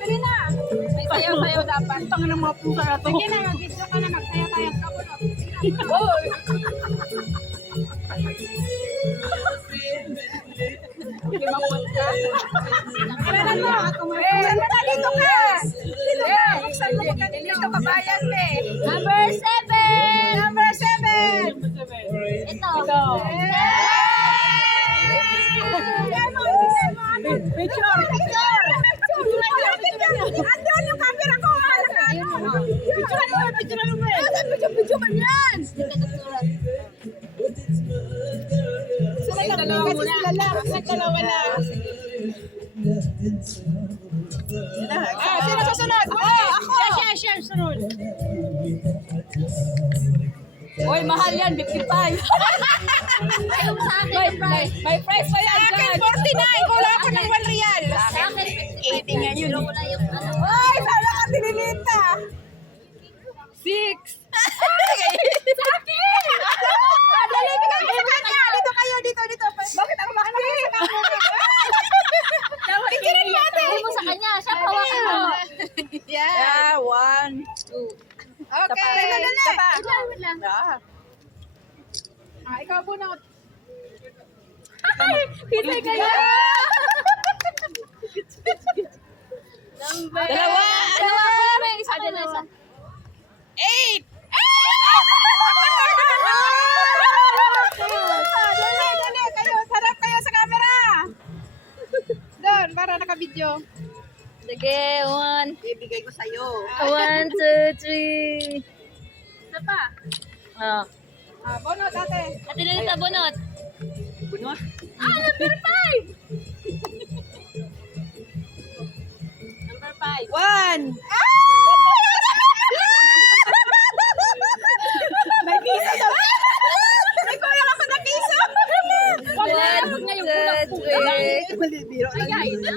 dali na. May sayaw-sayaw dapat. Tangin ng mga pusa na to. Sige na, mag-video ka na, magsaya-sayaw ka po. Limawat ka. Kailan mo? Saan ka dito ka? Dito ka. Buksan mo ka dito. Kabayan me. Number 7! Number 7. Ito. Picture. Andun yung camera ko. Picture mo. Picture mo yan. Sila lang kasi sila lang. Nagdalawa na. Sino susunod? Ako. Siya, sunod. Oy, mahal yan. 55. Ayaw sa akin, price. May price pa yan. Akin, 49. Wala ako ng 1 real. Sa akin, 80 nga yun. wala yung ano. Ay, sana ka tinilita. 6. Sa akin! Dali, bigay ko sa kanya. Dito kayo, dito. Bakit ako makakaya sa kanya? Picturein natin. Hindi mo sa kanya, siya hawakan mo. Yeah, 1, 2. Okay, dali. Wait lang. Ikaw po na. Kita kayo. Dalawa. Dalawa ko na may isa din isa. 8. Dali, kayo. Sarap kayo sa camera. Doon, para naka-video. Sige, 1. Ibigay ko sa'yo. 1, 2, 3. Ano pa? Oh. Bonot, ate. Ate Lolita, bunot. Bonot? Number 5. Number 5. 1. May piso daw. May kulang ako na piso. 1, 2, 3. Malibiro. Ayay na.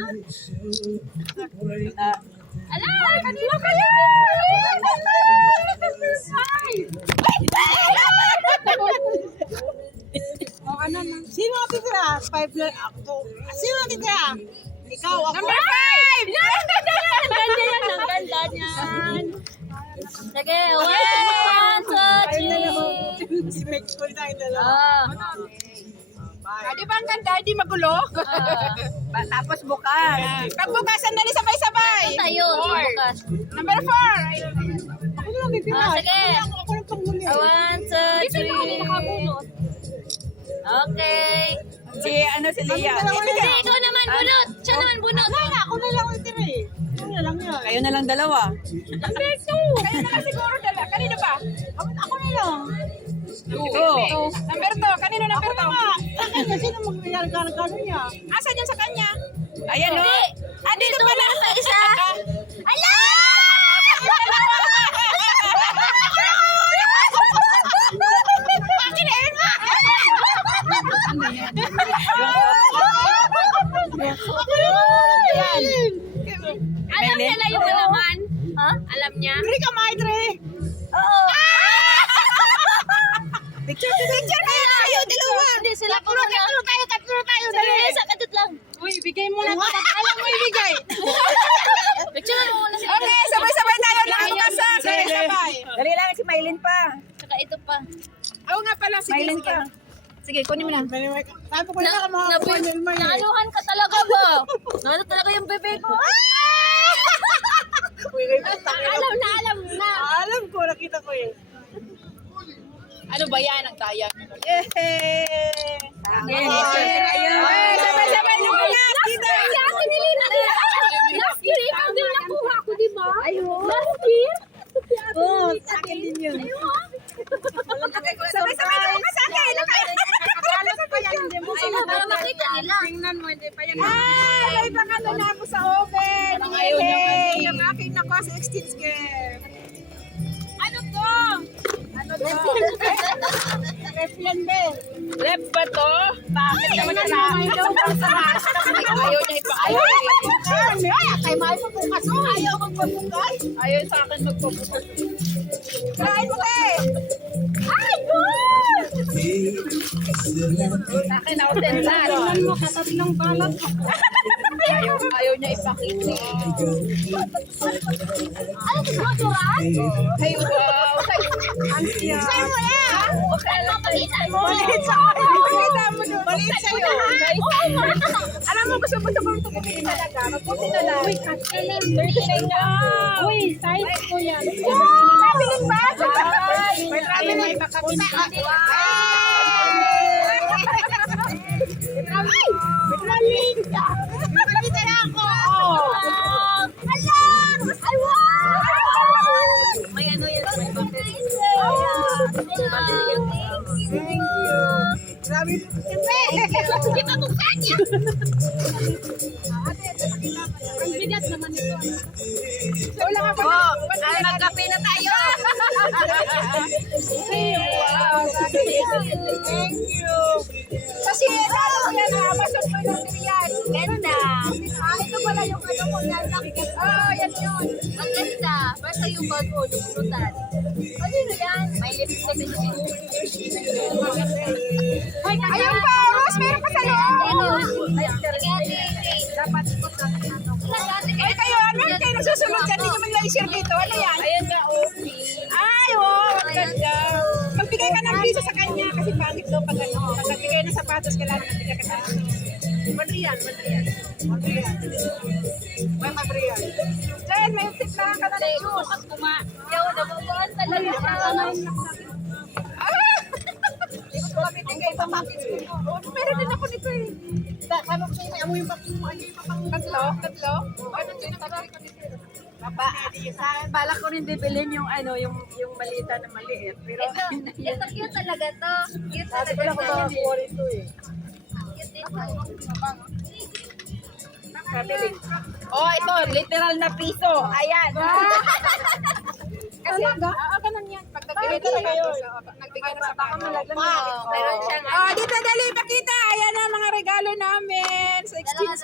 Ala, Kanino kayo? O, ano na? Sino ang titira? 5 na ako. Sino ang titira? Ikaw, ako. Number 5! ang ganda yan. Ang ganda yan. Ang ganda niyan. Sige, 1, 2, 3. Si Meg ko na yung dalawa. Di ba ang ganda? Di magulo? Tapos bukas. Pagbukasan na rin sabay-sabay. Ito tayo. Bukas. Number 4. Ako na lang titira. Sige. Ako lang panghuli. 1, 2, 3. Okay. Si Lia. Hindi, ikaw naman bunot. Siya naman bunot. Ako na lang titira eh. Ako na lang yun. Kayo na lang dalawa. Number 2. Kayo na lang siguro dalawa. Kanino ba? Ako na lang. 2. Number 2. Kanino number 2? Kasi na mag-gano niya. Asan yan sa kanya? Ayan o. Dito pala. Sa isa. Ala! Akin na yun. Alam niya na yung alaman? Ha? Alam niya? Dre ka, Maidre. Oo. Picture kayo tayo, dalawa. Hindi sila po muna. Tatlo tayo. Dali, sa kadut lang. Uy, bigay mo na. Alam mo ibigay. Picture mo muna sila. Okay, sabay-sabay tayo. Nakakasa. Sabay-sabay. Dali lang, si Maylin pa. Saka ito pa. Oo nga pala, sige. Maylin pa. Sige, kunin mo na. Sabi ko na Naanuhan ka talaga ba? Naano talaga yung bebe ko? Alam na. Alam ko, nakita ko eh. Ano ba yan? Ang daya. Yay! Sabay-sabay na po na. Kita. Si Ate Nilina. Last year, ikaw din nakuha ko, di ba? Last year? Oo, akin din yun. Sabay-sabay na po ka sa akin. Nakakalas pa yan. Hindi mo Para makita nila. tingnan mo, hindi pa yan. May pakalo na ako sa oven. Ayaw naman eh. Yung aking nakuha sa exchange game. Ano to? Ref yan, be. Ref ba to? Bakit naman na ayaw niya ipaayaw. Ay, kay Mahal magbukas. Ayaw magpabukas. Ayaw sa akin magpabukas. Kain mo, be. Ay, good! Sa akin ako 10 lang. Tingnan mo, katatlong balat. Ayaw niya ipakita. Ano ito, Jojoran? Ay, wow. Ang siya. Sa'yo mo yan! Malitan mo! Maliit sa'yo. Alam mo, gusto ko ito bumili talaga. Magputi na lang. Uy, 39 na. Uy, size ko yan. Nabilin ba? May travel na ipakapita. Makita na ako. Ay, wow! May ano yan, may papel. Thank you. Grabe. Kita mo kanya. Ang bigat naman ito. Wala ka pa. Nagkape na tayo. Wow. Thank you. Kasi lalo ko yan na basot mo ng yan. Ganda. Ito pala yung ano mo yan. Oh, yan yun. Ang ganda. Basta yung bago, lumunutan. Ano yan? May lipstick na yun. Ayun pa, Rose, meron pa sa loob. Dapat ikot lang ang ano. Ay, kayo, ano yung kayo nasusunod dyan? Hindi nyo mag-share dito. Ano yan? Ayan nga, okay. Ay, wow, ang ganda. Magbigay ka ng piso sa kanya kasi pangit daw pag ano. Pag nagbigay ng sapatos, kailangan magbigay ka ng Madrian. May Madrian. Jen, may tip na ka na ng juice. Yaw, nabubuan talaga siya. Hindi ko kami tingay pa mapits ko. Meron din ako nito eh. Tanong sa'yo, may amo yung bakit mo. Ano yung bakit? Tatlo? Ano din ang ko nito? Balak ko rin bibilhin yung ano, yung malita na maliit. Pero Ito cute talaga to. Cute talaga. wala ko makakuha rito eh. Cute ito. Kabili. Oh, ito, literal na piso. Ayan. Kasi, ganun yan. Pag nagbigay na kayo, nagbigay na sa baka malaglan Wow, meron siyang Oh, dito dali, pakita. Ayan ang mga regalo namin sa exchange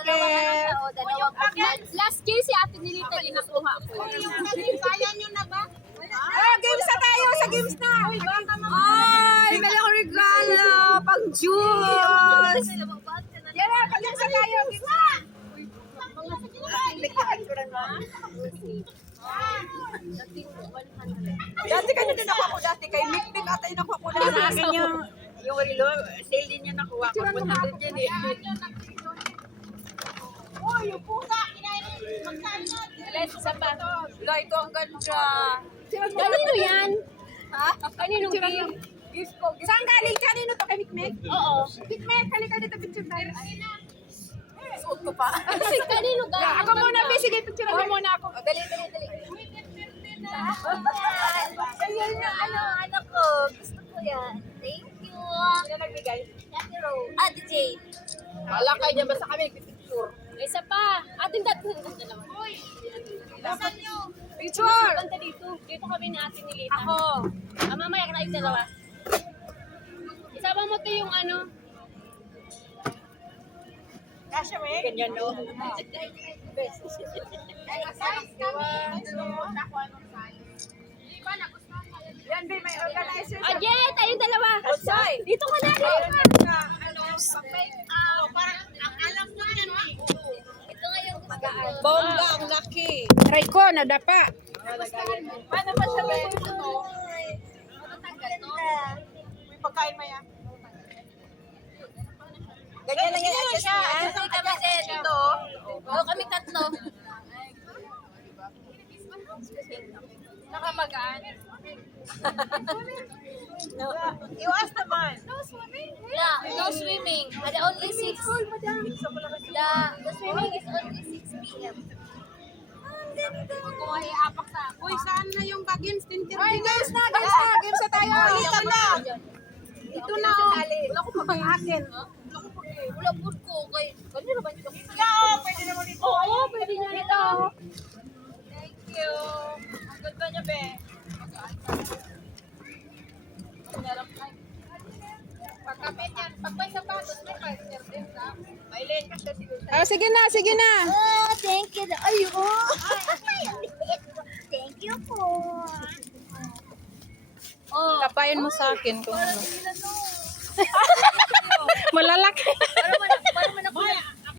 gift. Last year si Ate Nilita din nakuha ko. Kaya nyo na ba? Oh, games na tayo. Sa games na. Ay, may akong regalo. Pang juice. Yan na, pag games na tayo. Games na. Dati kanya din ako dati kay Mikmik ata yung nakuha ko na sa akin yung relo, sale din yung nakuha ko 100 yan eh. Oh, yung pusa, Let's isa pa. Wala, ito ang ganda. Kanino yan? Ha? Kaninong gift? Gift ko. Saan galing? Kanino to kay Mikmik? Oo. Mikmik, halika dito picture tayo. Suot ko pa. Kanino galing? Ako muna, Be. Sige, picture mo muna ako. Dali. Ayan na, ano ko. Gusto ko yan. Thank you. Sino nagbigay? Ate Rose. Ate Jane. Wala kayo dyan, basta kami picture. Isa pa. Ating dating dalawa. Dapat nyo. Picture! Punta dito. Dito kami ni Ate Nilita. Ako. Mamaya ka tayong dalawa. Isama mo to yung ano. Kasha, may? Ganyan, no? Yan, Be, may organizer. Jet! Tayong dalawa. Outside. Dito ka na. Ito nga yung magaan. Bongga, ang laki. Try ko, nadapa. Paano pa siya, Be? May pagkain mo yan. Ganyan lang yan. Siya. Ito kami dito. Oo, kami tatlo. Nakamagaan. Iwas naman. Yeah, no swimming. Only 6. The swimming is only 6 p.m. Apak sa. Uy, saan na yung games? Ay, games na. Games na tayo. Ito na. Ito na. Wala ko pa akin. Wala po ko. Kanino ba dito? Pwede naman ito. Oo, pwede niya ito. Thank you. Ang ganda niya, Be. Pagkapit yan, pag may sapatos, may partner din sa may lane ka siya siguro. Sige na, sige na. Oh, thank you. Ay, oh. Thank you po. Oh, Tapayin mo sa akin kung ano. Malalaki. pero wala